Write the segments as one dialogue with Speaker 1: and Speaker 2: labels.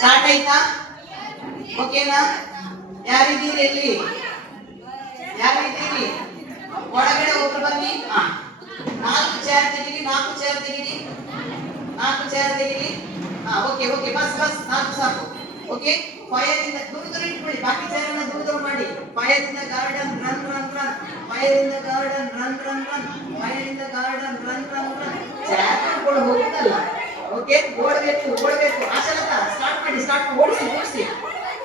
Speaker 1: Start ಆಯ್ತಾ? ಓಕೆನಾ? ಯಾರಿದ್ದೀರಿ ಇಲ್ಲಿ? ಯಾರಿದ್ದೀರಿ? ಒಳಗಡೆ ಒಬ್ರು ಬನ್ನಿ. ಹಾ ನಾಲ್ಕು ಚೇರ್ ತೆಗೀರಿ, ನಾಲ್ಕು ಚೇರ್ ತೆಗೀರಿ. ನಾಲ್ಕು ಚೇರ್ ತೆಗಿರಿ. ಹಾ ಓಕೆ ಓಕೆ, ಬಸ್ ಬಸ್, ನಾಲ್ಕು ಸಾಕು. ಓಕೆ, ಪಾಯದಿಂದ ದೂರ ದೂರ ಇಟ್ಕೊಳ್ಳಿ. ಬಾಕಿ ಚೇರ್ ಅನ್ನ ದೂರ ದೂರ ಮಾಡಿ. ಪಾಯದಿಂದ ಗಾರ್ಡನ್ ರನ್ ರನ್ ರನ್ ಪಾಯದಿಂದ garden run run run ಪಾಯದಿಂದ garden run run run chair ಹೋಗುತ್ತಲ್ಲ okay ಓಡಬೇಕು ಓಡಬೇಕು ಆಶಲತ ಸ್ಟಾರ್ಟ್ ಮಾಡಿ ಸ್ಟಾರ್ಟ್ ಓಡಿಸಿ ಓಡಿಸಿ.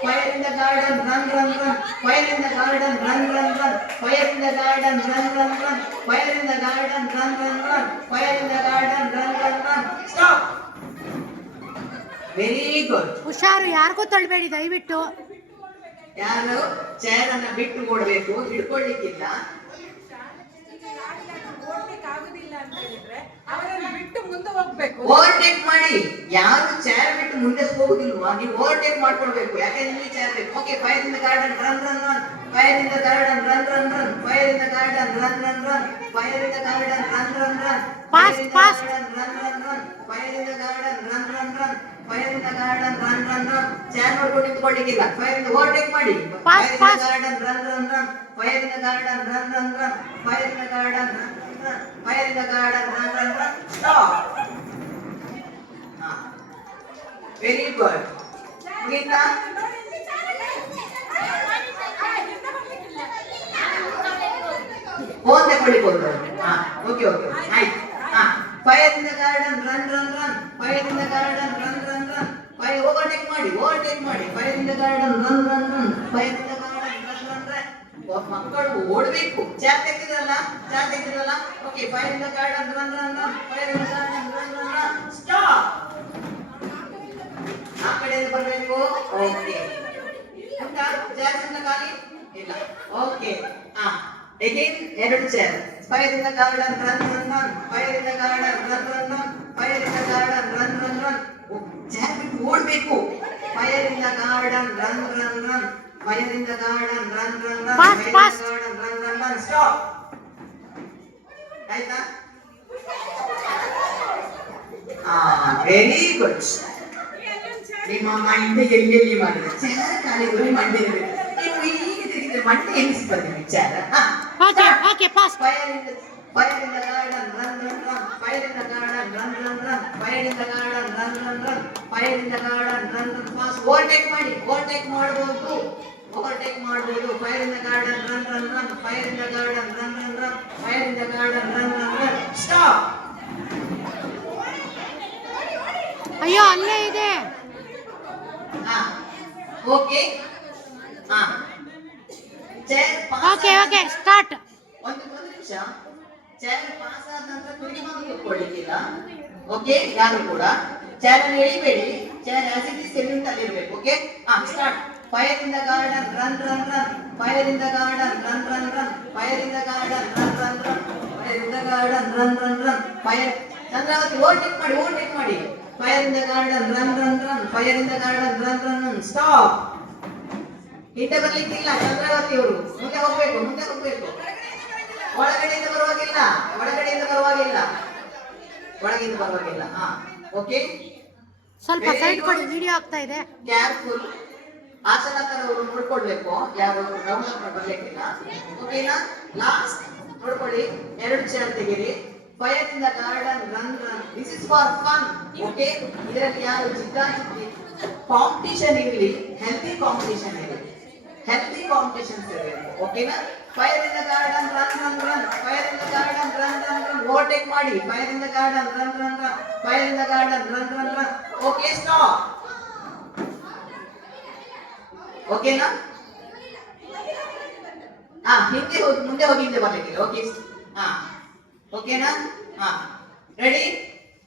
Speaker 1: Fire in the garden run run run fire in the garden run run run fire in the garden run run run fire in the garden run run run fire in the garden run run run stop very good
Speaker 2: ಹುಷಾರು ಯಾರಿಗೂ ತಳ್ಬೇಡಿ ದಯವಿಟ್ಟು.
Speaker 1: ಯಾರು? Chair ಅನ್ನ ಬಿಟ್ಟು ಓಡಬೇಕು ಹಿಡ್ಕೊಳ್ಳಿಕ್ಕಿಲ್ಲ
Speaker 3: ಆಗುದಿಲ್ಲ ಅಂತ ಹೇಳಿದ್ರೆ ಅವರನ್ನು ಬಿಟ್ಟು ಮುಂದೆ ಹೋಗ್ಬೇಕು
Speaker 1: ಓವರ್ಟೇಕ್ ಮಾಡಿ ಯಾರು ಚೇರ್ ಬಿಟ್ಟು ಮುಂದೆ ಹೋಗುದಿಲ್ವಾ ನೀವು ಓವರ್ಟೇಕ್ ಮಾಡ್ಕೊಳ್ಬೇಕು ಯಾಕಂದ್ರೆ ಇಲ್ಲಿ ಚೇರ್ ಬೇಕು okay fire in the garden run run run fire in the garden run run run fire in the garden run run run fire in the garden run run run
Speaker 2: fast fast
Speaker 1: run run run fire in the garden run run run fire in the garden run run run chair ಮಾಡ್ಕೊಂಡು ನಿಂತ್ಕೊಳ್ಳಿಕ್ಕಿಲ್ಲ fire in overtake ಮಾಡಿ fire in the garden run run run fire in the garden run run run fire in the garden run run run fire in the garden run run run stop very good Geetha phone ತಗೊಳ್ಳಿಕೊಂಡು ಹಾ okay okay ಆಯ್ತು. ಹಾ, ಪಯದಿಂದ garden run run run fire garden run run run fire overtake ಮಾಡಿ overtake ಮಾಡಿ. Fire garden run run run fire garden run run ಮಕ್ಕಳು ಓಡಬೇಕು. Chair ತೆಗೆದಿರಲ್ಲ chair ತೆಗೆದಿರಲ್ಲ okay fire garden run run run fire in the garden run run run stop ಆ ಕಡೆಯಿಂದ ಬರಬೇಕು okay ಅಂತ chair ಇಂದ ಖಾಲಿ? ಇಲ್ಲ. ಓಕೆ ಹಾ ಅಗೇನ್ ಎರಡು chair fire in garden run run run fire in garden run run run fire in garden run run run chair ಬಿಟ್ಟು ಓಡಬೇಕು. Fire in garden run run run fire in garden run run run
Speaker 2: fast.
Speaker 1: Garden run run run stop ಆಯ್ತಾ? ಹಾ very good ನಿಮ್ಮ ಮಂಡೆ ಎಲ್ಲೆಲ್ಲಿ ಮಾಡಿದ್ರೆ ಚೇರ ಕಾಲಿಗಳು ಮಂಡೆ ಇರಬೇಕು. ನೀವು ಈಗ ತೆಗೆದ್ರೆ ಮಂಡೆ ಎನಿಸ್ಬಂದಿ ವಿಚಾರ
Speaker 2: okay okay pass
Speaker 1: fire in fire garden run run garden run run garden run run run fire in the garden run run fast overtake ಮಾಡಿ ಓವರ್ಟೇಕ್ ಮಾಡಬಹುದು ಓವರ್ಟೇಕ್ ಮಾಡಬಹುದು fire in the garden run run run fire in the garden run run run fire in the garden run run run stop
Speaker 2: ಅಯ್ಯೋ ಅಲ್ಲೇ ಇದೆ
Speaker 1: okay ಹಾ. Chair
Speaker 2: okay okay start
Speaker 1: ಒಂದು ಒಂದು ನಿಮಿಷ. ಚೇರ್ ಪಾಸ್ ಆದ ನಂತರ ತಿರುಗಿ ಬಂದು ಕೂತ್ಕೊಳ್ಳಿಕ್ಕಿಲ್ಲ. ಓಕೆ ಯಾರು ಕೂಡ. ಚೇರ್ ಅನ್ನು ಎಳಿಬೇಡಿ. ಚೇರ್ ಆಸ್ ಇಟ್ ಇಸ್ ಅಲ್ಲಿ ಇರಬೇಕು ಓಕೆ ಹಾ start fire in the garden run run run fire in the garden run run run fire in the garden run run run fire in the garden run run run fire Chandravathi overtake ಮಾಡಿ overtake ಮಾಡಿ. Fire in the garden run run run fire ಕಾರಣ the garden stop ಹಿಂದೆ ಬರ್ಲಿಕ್ಕಿಲ್ಲ ಚಂದ್ರಾವತಿ ಅವರು ಮುಂದೆ ಹೋಗ್ಬೇಕು ಮುಂದೆ ಹೋಗ್ಬೇಕು. ಒಳಗಡೆಯಿಂದ ಬರುವಾಗಿಲ್ಲ ಒಳಗಡೆಯಿಂದ ಬರುವಾಗಿಲ್ಲ. ಒಳಗಿಂದ ಬರುವಾಗಿಲ್ಲ ಹಾ. ಓಕೆ
Speaker 2: ಸ್ವಲ್ಪ ಸೈಡ್ ಕೊಡಿ ವಿಡಿಯೋ ಆಗ್ತಾ ಇದೆ.
Speaker 1: ಕೇರ್ಫುಲ್ ಆಸನಕರವರು ನೋಡ್ಕೊಳ್ಬೇಕು. ಯಾರು ರೌಂಡ್ ಬರ್ಲಿಕ್ಕಿಲ್ಲ. ಓಕೆನಾ ಲಾಸ್ಟ್ ನೋಡ್ಕೊಳ್ಳಿ. ಎರಡು ಚೇರ್ ತೆಗೀರಿ. Fire in the garden run run this is for fun okay ಇದರಲ್ಲಿ ಯಾರು ಜಿದ್ದಾಜಿದ್ದಿ ಕಾಂಪಿಟೇಷನ್ ಇರಲಿ ಹೆಲ್ತಿ ಕಾಂಪಿಟೇಷನ್ ಇರಲಿ. ಹೆಲ್ತಿ ಕಾಂಪಿಟಿಷನ್ಸ್ ಇರಬೇಕು ಓಕೆನಾ fire in the garden run run run fire in the garden run run run overtake ಮಾಡಿ. Fire in the garden run run run fire in the garden run run run okay stop ಓಕೆನಾ ಹಾ ಹಿಂದೆ ಹೋಗಿ, ಮುಂದೆ ಹೋಗಿ ಹಿಂದೆ ಬರ್ಲಿಕ್ಕಿಲ್ಲ okay ಹಾ ಓಕೆನಾ ಹಾ ready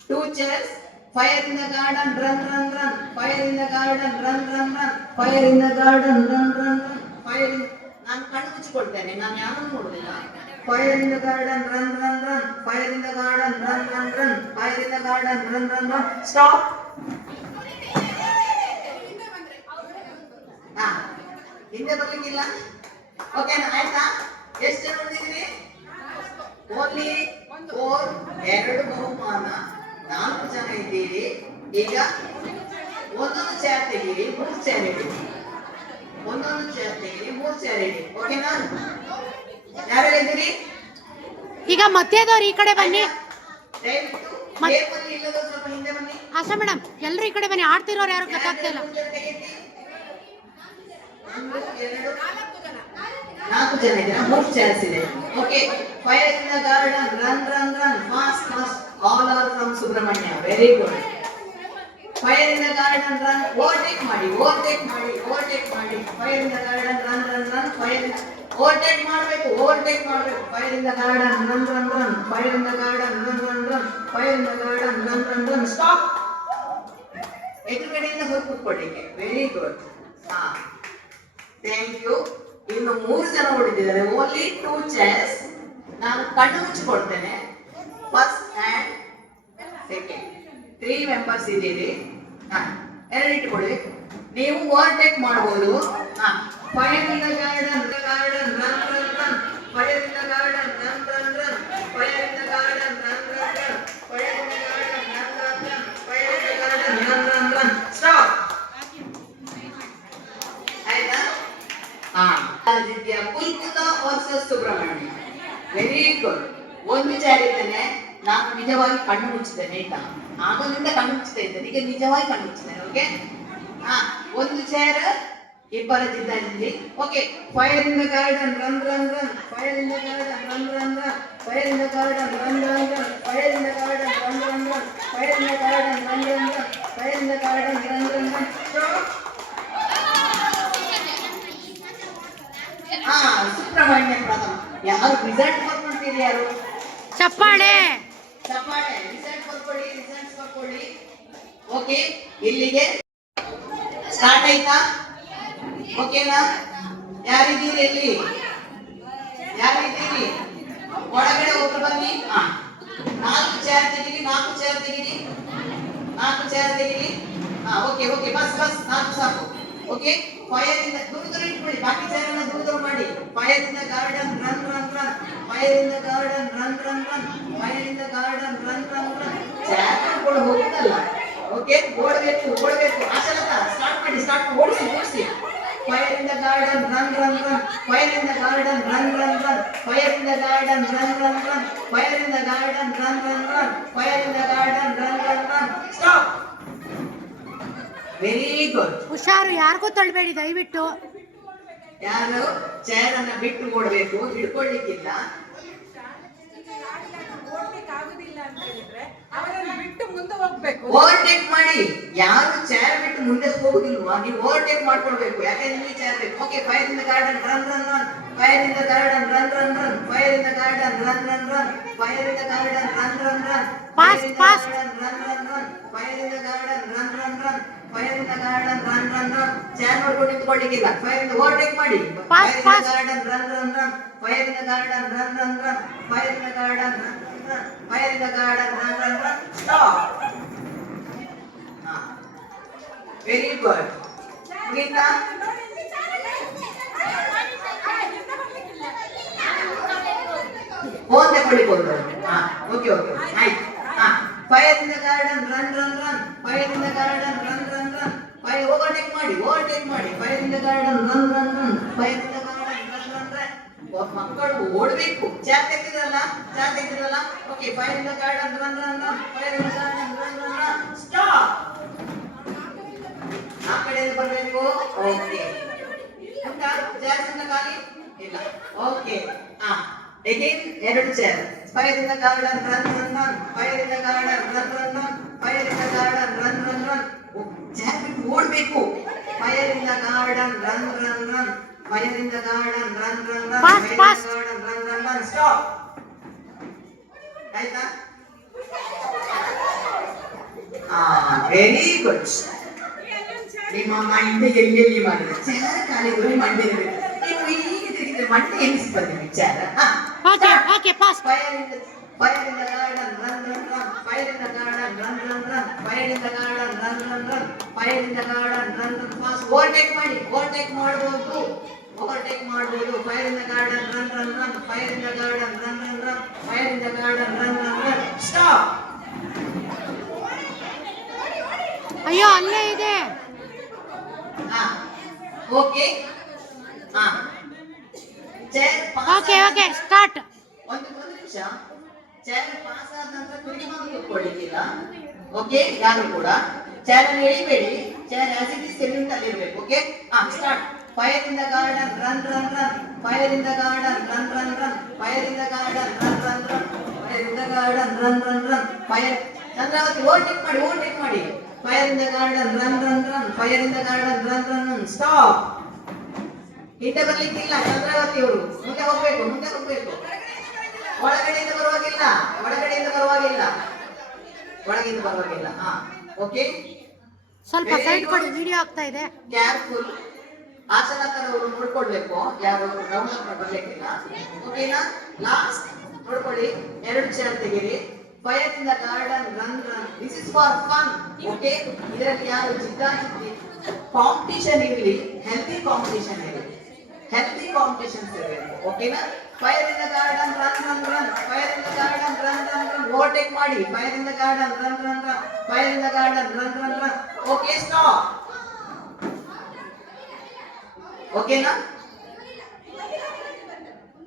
Speaker 1: two chairs fire in the garden run run run fire in the garden run run run fire in the garden run run run fire in ನಾನು ಕಣ್ಣು ಮುಚ್ಚಿಕೊಳ್ತೇನೆ, ನಾನು ಯಾರನ್ನು ನೋಡುದಿಲ್ಲ. Fire in the garden run run run fire in the garden run run run fire in the garden run run run stop ಹಾ ಹಿಂದೆ ಬರ್ಲಿಕ್ಕಿಲ್ಲ? ಓಕೆನಾ ಆಯ್ತಾ? ಎಷ್ಟು ಜನ ಓನ್ಲಿ ಫೋರ್ ಎರಡು ಬಹುಮಾನ. ನಾಲ್ಕು ಜನ ಇದ್ದೀರಿ. ಈಗ ಒಂದೊಂದು ಚೇರ್ ತೆಗೀರಿ ಮೂರು ಚೇರ್ ಇಡಿ. ಒಂದೊಂದು ಚೇರ್ ತೆಗೀರಿ ಮೂರು ಚೇರ್ ಇಡಿ. ಓಕೆನಾ ಇದ್ದೀರಿ?
Speaker 2: ಈಗ ಮಧ್ಯದವ್ರು ಈ ಕಡೆ ಬನ್ನಿ.
Speaker 1: ದಯವಿಟ್ಟು
Speaker 2: ಮತ್-
Speaker 1: ಟೇಬಲ್ ಸ್ವಲ್ಪ ಹಿಂದೆ ಬನ್ನಿ.
Speaker 2: ಆಶಾ ಮೇಡಮ್ ಎಲ್ಲರೂ ಈ ಕಡೆ ಬನ್ನಿ. ಆಡ್ತಿರೋರು ಯಾರು ಗೊತ್ತಾಗ್ತಾ ಇಲ್ಲ
Speaker 1: ಮೂರು ಜನ ತೆಗೀರಿ. ಒಂದು, ಎರಡು, ನಾಲ್ಕು ಜನ ಇದ್ದೀರಾ ಮೂರು ಚಾನ್ಸ್ ಇದೆ okay fire in the garden run run run fast fast all are from Subrahmanya very good fire in the garden run overtake ಮಾಡಿ ಓವರ್ಟೇಕ್ ಮಾಡಿ ಓವರ್ಟೇಕ್ ಮಾಡಿ fire in the garden run run run fire overtake ಮಾಡಬೇಕು overtake ಮಾಡಬೇಕು fire in the garden run run run fire in the garden run run run fire in the garden run run run stop ಎದುರುಗಡೆಯಿಂದ ಹೋಗಿ ಕೂತ್ಕೊಳ್ಳಿಕ್ಕೆ very good ಹಾ thank you ಇನ್ನು ಮೂರು ಜನ ಉಳಿದಿದ್ದಾರೆ only two chairs ನಾನು ಕಣ್ಣು ಮುಚ್ಚಿಕೊಡ್ತೇನೆ first and second three members ಇದ್ದೀರಿ. ಹಾ, ಎರಡು ಇಟ್ಕೊಳ್ಳಿ. ನೀವು ಓವರ್ಟೇಕ್ ಮಾಡ್ಬೋದು ಹಾ fire in the garden garden run run run fire in the garden run run run fire in the garden run run run fire in the garden run run run stop ಆಯ್ತಾ ಹಾ ಆದಿತ್ಯ ಪುಲ್ಕುತ versus Subrahmanya very good ಒಂದು chair ಇದ್ದೇನೆ ನಾನು ನಿಜವಾಗಿ ಕಣ್ಣು ಮುಚ್ಚಿದ್ದೇನೆ ಆಯ್ತಾ ಆಗಲಿಂದ ಕಣ್ಣು ಮುಚ್ಚುತ್ತಾ ಇದ್ದೇನೆ ಈಗ ನಿಜವಾಗಿ ಕಣ್ಣು ಮುಚ್ಚಿದ್ದೇನೆ ಓಕೆ ಹಾ ಒಂದು chair ಇಬ್ಬರದಿದ್ದಾರೆ okay fire in the garden run run run fire in the garden run run run fire in the garden run run run fire in the garden run run run fire in the garden run run run fire in the garden run run run ಹಾ ಸುಬ್ರಹ್ಮಣ್ಯ ಪ್ರಥಮ ಯಾರು result ಬರ್ಕೊಳ್ತೀರಿ ಯಾರು
Speaker 2: ಚಪ್ಪಾಳೆ
Speaker 1: okay ಇಲ್ಲಿಗೆ start ಆಯ್ತಾ? ಓಕೆನಾ ಯಾರಿದ್ದೀರಿ ಇಲ್ಲಿ? ಯಾರಿದ್ದೀರಿ? ಒಳಗಡೆ ಒಬ್ರು ಬನ್ನಿ. ಹಾ. ನಾಲ್ಕು ಚೇರ್ ತೆಗಿರಿ, ನಾಲ್ಕು ಚೇರ್ ತೆಗಿರಿ. ನಾಲ್ಕು ಚೇರ್ ತೆಗಿರಿ. ಹಾ ಓಕೆ ಓಕೆ ಬಸ್ ಬಸ್, ನಾಲ್ಕು ಸಾಕು. ಓಕೆ ಫೈರ್ ಇಂದ ದೂರ ದೂರ ಇಟ್ಕೊಳ್ಳಿ. ಬಾಕಿ ಜನರನ್ನ ದೂರ ದೂರ ಮಾಡಿ. In garden, run run run. In garden, run run run. In garden, run run run. ಕೂಡ ಹೋಗುತ್ತಲ್ಲ ಓಕೆ ಓಡಬೇಕು ಓಡಬೇಕು. ಆಶಲತ ಸ್ಟಾರ್ಟ್ ಮಾಡಿ ಸ್ಟಾರ್ಟ್ ಓಡಿಸಿ ಓಡಿಸಿ. In garden, run run run. In garden, run run run. In garden, run run run. In garden, run run run. In garden, run run run. Stop very good
Speaker 2: ಹುಷಾರು ಯಾರಿಗೂ ತೊಳ್ಬೇಡಿ ದಯವಿಟ್ಟು.
Speaker 1: ಯಾರು? Chair ಅನ್ನ ಬಿಟ್ಟು ಓಡಬೇಕು ಹಿಡ್ಕೊಳ್ಳಿಕ್ಕಿಲ್ಲ. ಓವರ್ಟೇಕ್ ಮಾಡಿ. ಯಾರು ಚೇರ್ ಬಿಟ್ಟು ಮುಂದೆ ಹೋಗುದಿಲ್ವಾ? ನೀವು ಓವರ್ಟೇಕ್ ಮಾಡ್ಕೊಳ್ಬೇಕು. ಯಾಕಂದ್ರೆ ನಿಮಗೆ ಚೇರ್ ಬೇಕು? Okay fire in the garden run run run fire in the garden run run run fire in the garden run run run fire in the garden run run run
Speaker 2: Fast, fast.
Speaker 1: Run run run fire in the garden run run run fire garden run run run chair ಮಾಡ್ಕೊಂಡು ನಿಂತ್ಕೊಳ್ಳಿಕ್ಕಿಲ್ಲ fire in overtake ಮಾಡಿ
Speaker 2: Fast,
Speaker 1: fire in the
Speaker 2: fast.
Speaker 1: Garden run run run garden run run garden run run garden run run run stop very good ಮುಗೀತಾ phone ತಗೊಳ್ಳಿಕೊಂಡು ಹಾ okay okay ಆಯ್ತು. ಹಾ fire in the garden run run run fire in the garden run run run ಪಯ overtake ಮಾಡಿ overtake ಮಾಡಿ. Fire in the garden run run run fire in the garden run run run ಮಕ್ಕಳು ಓಡಬೇಕು. Chair ತೆಗೆದಿರಲ್ಲ chair ತೆಗೆದಿರಲ್ಲ okay fire in the garden run run run fire in the garden run run run stop ಆ ಕಡೆಯಿಂದ ಬರಬೇಕು. Okay ಜಾಸ್ತಿ ಖಾಲಿ? ಇಲ್ಲ. Okay ಹಾ ಅಗೇನ್ ಎರಡು chair fire in the garden run run run fire in the garden run run run fire in the garden run run run chair ಬಿಟ್ಟು ಓಡಬೇಕು. Fire in the garden run run run fire in the garden run run run fire in the garden run run run stop ಆಯ್ತಾ? ಆ very good ನಿಮ್ಮ mind ಎಲ್ಲೆಲ್ಲಿ ಮಾಡಿದ್ರೆ chair ಕಾಲಿಗಳು ಮಂಡೆ ಇರಬೇಕು. ನೀವು ಮಣ್ಣು ಎನಿಸ್ಬಂದೆ ವಿಚಾರ
Speaker 2: okay okay pass
Speaker 1: fire in fire in the garden run run run fire in the garden run run run fire in the garden run run run fire in the garden run run fast overtake ಮಾಡಿ overtake ಮಾಡಬಹುದು overtake ಮಾಡಬಹುದು fire in the garden run run run garden run run run fire in the garden run run run stop
Speaker 2: ಅಯ್ಯೋ ಅಲ್ಲೇ ಇದೆ
Speaker 1: okay ಹಾ chair
Speaker 2: okay okay start
Speaker 1: ಒಂದು ಒಂದು ನಿಮಿಷ. ಚೇರ್ ಪಾಸ್ ಆದ ನಂತರ ತಿರುಗಿ ಬಂದು ಕೂತ್ಕೊಳ್ಳಿಕ್ಕಿಲ್ಲ. ಓಕೆ ಯಾರು ಕೂಡ. ಚೇರ್ ಅನ್ನು ಎಳಿಬೇಡಿ. ಚೇರ್ ಆಸ್ ಇಟ್ ಇಸ್ ಅಲ್ಲಿ ಇರಬೇಕು. ಓಕೆ ಹಾ start fire in the garden run run run fire in the garden run run run fire in the garden run run run fire in the garden run run run fire Chandravati overtake ಮಾಡಿ overtake ಮಾಡಿ. Fire in the garden run run run fire in the garden run run run stop ಹಿಂದೆ ಬರ್ಲಿಕ್ಕಿಲ್ಲ ಚಂದ್ರಾವತಿ ಅವರು ಮುಂದೆ ಹೋಗ್ಬೇಕು ಮುಂದೆ ಹೋಗ್ಬೇಕು. ಒಳಗಡೆಯಿಂದ ಬರುವಾಗಿಲ್ಲ ಒಳಗಡೆಯಿಂದ ಬರುವಾಗಿಲ್ಲ. ಒಳಗಿಂದ ಬರುವಾಗಿಲ್ಲ ಹಾ. ಓಕೆ
Speaker 2: ಸ್ವಲ್ಪ ಸೈಡ್ ಕೊಡಿ ವಿಡಿಯೋ ಆಗ್ತಾ ಇದೆ.
Speaker 1: ಕೇರ್ಫುಲ್ ಆಸನಕರವರು ನೋಡ್ಕೊಳ್ಬೇಕು. ಯಾರು ರೌಂಡ್ ಬರ್ಬೇಕಿಲ್ಲ ಬರ್ಲಿಕ್ಕಿಲ್ಲ ಓಕೆನಾ ಲಾಸ್ಟ್ ನೋಡ್ಕೊಳ್ಳಿ. ಎರಡು ಚೇರ್ ತೆಗೀರಿ. Fire in the garden run run this is for fun okay ಇದರಲ್ಲಿ ಯಾರು ಜಿದ್ದಾಜಿದ್ದಿ ಕಾಂಪಿಟೇಷನ್ ಇರಲಿ. ಹೆಲ್ತಿ ಕಾಂಪಿಟೇಷನ್ ಇರಲಿ. ಹೆಲ್ತಿ ಕಾಂಪಿಟೇಷನ್ಸ್ ಇರಬೇಕು ಓಕೆನಾ fire in the garden run run run fire in the garden run run run overtake ಮಾಡಿ. Fire in the garden run run run fire in the garden run run run okay stop ಓಕೆನಾ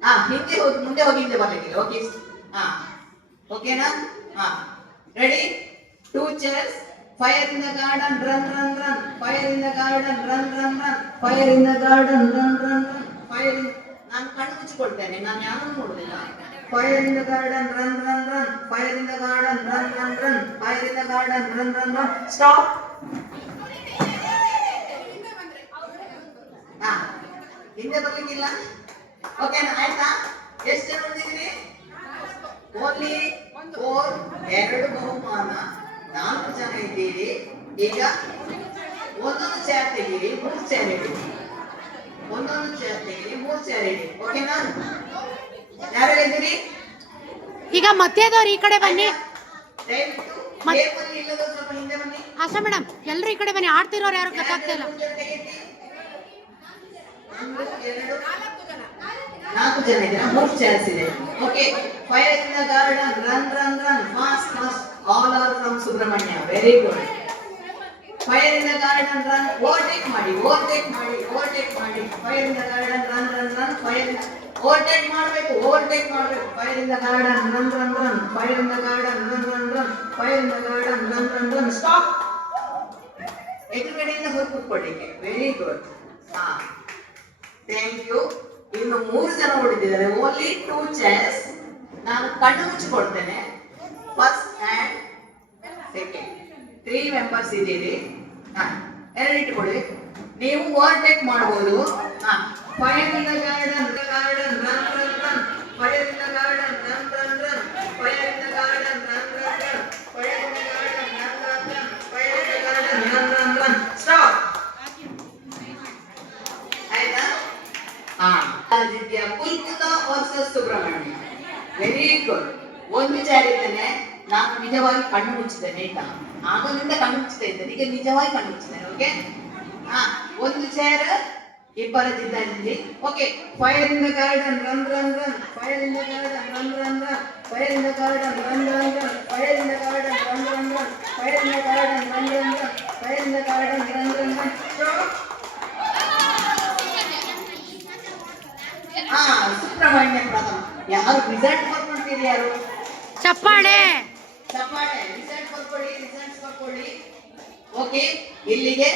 Speaker 1: ಹಾ, ಹಿಂದೆ ಹೋಗಿ, ಮುಂದೆ ಹೋಗಿ, ಹಿಂದೆ okay ಹಾ. ಓಕೆನಾ ಹಾ. Ready two chairs fire in the garden run run run fire in the garden run run run fire in the garden run run run fire in ನಾನು ಕಣ್ಣು ಮುಚ್ಚಿಕೊಳ್ತೇನೆ, ನಾನು ಯಾರನ್ನು ನೋಡುದಿಲ್ಲ fire in the garden run run run fire in the garden run run run fire in the garden run run run stop ಹಿಂದೆ ಬರ್ಲಿಕ್ಕಿಲ್ಲ? ಓಕೆನಾ ಆಯ್ತಾ? ಎಷ್ಟು ಜನ ಉಳಿದಿದ್ರಿ ಓನ್ಲಿ ಫೋರ್ ಎರಡು ಬಹುಮಾನ. ನಾಲ್ಕು ಜನ ಇದ್ದೀರಿ. ಈಗ ಒಂದೊಂದು ಚೇರ್ ತೆಗೀರಿ ಮೂರು ಚೇರ್ ಇಡಿ. ಒಂದೊಂದು ಚೇರ್ ತೆಗೀರಿ ಮೂರು ಚೇರ್ ಇಡಿ. ಓಕೆನಾ ಯಾರು ಇದ್ದೀರಿ
Speaker 2: ಈಗ ಮಧ್ಯದವ್ರು ಈ ಕಡೆ ಬನ್ನಿ.
Speaker 1: ದಯವಿಟ್ಟು ಟೇಬಲ್ ಇಲ್ಲದ ಸ್ವಲ್ಪ ಹಿಂದೆ ಬನ್ನಿ.
Speaker 2: ಆಶಾ ಮೇಡಮ್ ಎಲ್ಲರೂ ಈ ಕಡೆ ಬನ್ನಿ. ಆಡ್ತಿರೋರು ಯಾರು ಗೊತ್ತಾಗ್ತಾ ಇಲ್ಲ.
Speaker 1: ಒಂದು, ಎರಡು. ನಾಲ್ಕು ಜನ ಇದೆ ಮೂರು ಚಾನ್ಸ್ ಇದೆ. Okay fire in the garden run run run. Fast fast all are from Subrahmanya very good fire in the garden run overtake ಮಾಡಿ ಓವರ್ಟೇಕ್ ಮಾಡಿ ಓವರ್ಟೇಕ್ ಮಾಡಿ fire garden run run run fire overtake ಮಾಡಬೇಕು overtake ಮಾಡಬೇಕು fire in the garden run run run fire garden run run run fire garden run run run stop ಎದುರುಗಡೆಯಿಂದ ಹೋಗಿ ಕೂತ್ಕೊಳ್ಳಿಕ್ಕೆ very good ಹಾ. Thank you ಇನ್ನು ಮೂರು ಜನ ಉಳಿದಿದ್ದಾರೆ ಓನ್ಲಿ ಟೂ ಚೇರ್ಸ್ ನಾನು ಕಣ್ಣು ಮುಚ್ಚಿಕೊಡ್ತೇನೆ first and second three members ಇದ್ದೀರಿ. ಹಾ, ಎರಡು ಇಟ್ಕೊಳ್ಳಿ. ನೀವು ಓವರ್ಟೇಕ್ ಮಾಡ್ಬೋದು. ಹಾ fire in the garden garden run run run the garden run run run fire in the garden run run run fire in the garden run run run fire in the garden run run run stop ಆಯ್ತಾ ಹಾ ಆದಿತ್ಯ ಕುಲ್ಕುತ versus Subrahmanya very good ಒಂದು chair ಇದ್ದೇನೆ ನಾನು ನಿಜವಾಗಿ ಕಣ್ಣು ಮುಚ್ಚಿದ್ದೇನೆ ಆಯ್ತಾ ಆಗಲಿಂದ ಕಣ್ಣು ಮುಚ್ಚುತ್ತಾ ಇದ್ದೇನೆ ಈಗ ನಿಜವಾಗಿ ಕಣ್ಣು ಮುಚ್ಚಿದ್ದೇನೆ ಓಕೆ ಹಾ ಒಂದು chair ಇಬ್ಬರದಿದ್ದಲ್ಲಿ okay fire in the garden run run run fire in the garden run run run fire in the garden run run run fire in the garden run run run fire in the garden run run run fire in the garden run run run ಹಾ ಸುಬ್ರಹ್ಮಣ್ಯ ಪ್ರಥಮ ಯಾರು result ಬರ್ಕೊಳ್ತೀರಿ ಯಾರು
Speaker 2: ಚಪ್ಪಾಳೆ
Speaker 1: ಚಪ್ಪಾಳೆ result ಬರ್ಕೊಳ್ಳಿ result ಬರ್ಕೊಳ್ಳಿ okay ಇಲ್ಲಿಗೆ.